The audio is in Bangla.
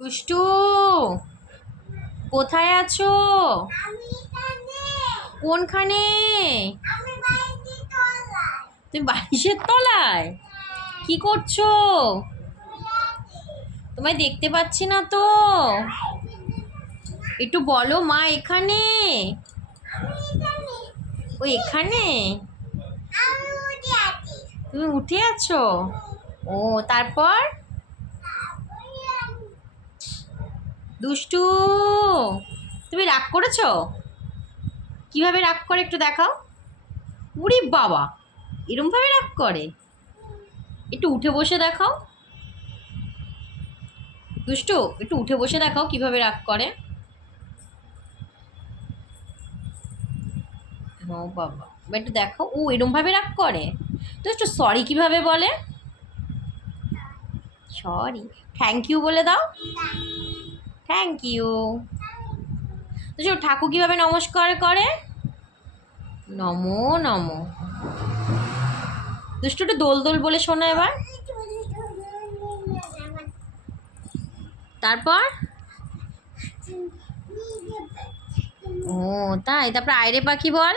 দুষ্টু, কোথায় আছো? কোনখানে? তুমি বালিশের তলায় কি করছো? তোমায় দেখতে পাচ্ছি না তো। একটু বলো, মা এখানে? ও এখানে। তুমি উঠে আছো? ও, তারপর? দুষ্টু, তুমি রাগ করেছো? কিভাবে রাগ করে একটু দেখাও। উরি বাবা, এরম ভাবে রাগ করে? একটু উঠে বসে দেখাও। দুষ্টু, একটু উঠে বসে দেখাও কিভাবে রাগ করে। ও বাবা, একটু দেখো, ও এরম ভাবে রাগ করে। দুষ্টু, সরি কিভাবে বলে? সরি, থ্যাংক ইউ বলে দাও। Thank you. দুষ্টু, ঠাকুর কিভাবে নমস্কার করে? নমো নমো। দুষ্টু, একটু দোল দোল বলে শোনো এবার। তারপর? ও তাই, তারপর আয়রে পাখি বল।